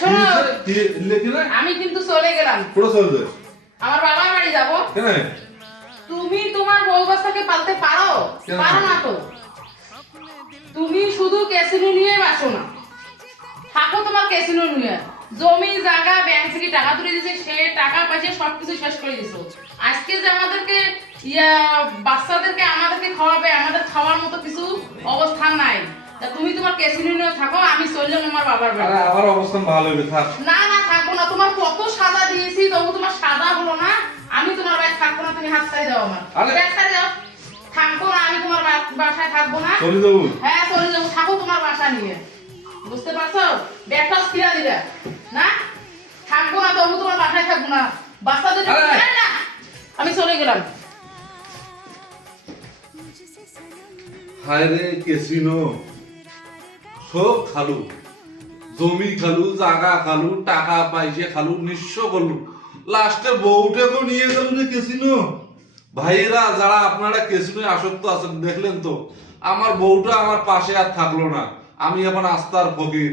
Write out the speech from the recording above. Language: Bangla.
শোনো, লেখি না আমি কিন্তু চলে গেলাম, পুরো চলে যায় আমার বাবার বাড়ি যাবো। কেন তুমি তোমার বউ বাচ্চাকে পালতে পারো? কেন? পারো না তো। তুমি শুধু ক্যাসিনো নিয়ে বাসো না, থাকো তোমার ক্যাসিনো নিয়ে। জমি জায়গা ব্যাংক থেকে টাকা তুলে দিয়েছে, সে টাকা পয়সা সবকিছু শেষ করে দিছো। আজকে যে আমাদেরকে বাচ্চাদেরকে আমাদেরকে খাওয়াবে, আমাদের খাওয়ার মতো কিছু অবস্থান নাই। তা তুমি তোমার ক্যাসিনো নিয়ে থাকো, আমি চললাম আমার বাবার বাড়ি। আরে আমার অবস্থান ভালো হবে থাক না না, থাকবো না। তোমার কত সাদা দিয়েছি, তবু তোমার সাদা হলো না। আমি তোমার বাড়ি থাকবো না, তুমি হাত ছাড়ি দাও আমার। আরে! ব্যাগ ছাড়ি দাও। থাকবো না, আমি তোমার বাসায় থাকবো না। চলে যাবো হ্যাঁ চলে যাবো, থাকো তোমার বাসা নিয়ে। বুঝতে পারছো? ব্যাগটাও ফিরা দিবে না। থাকবো না, তবু তোমার বাসায় থাকবো না। বাচ্চা যদি আরে! না, আমি চলে গেলাম। হায় রে ক্যাসিনো সব খালু জমি খালু জায়গা খালু টাকা পয়সা খালু নিঃস্ব করলু লাস্টে বউটাকেও নিয়ে গেল রে ক্যাসিনো ভাইরা যারা আপনারা ক্যাসিনো আসক্ত আছেন দেখলেন তো আমার বউটা আমার পাশে আর থাকলো না আমি এখন আস্তার ফকির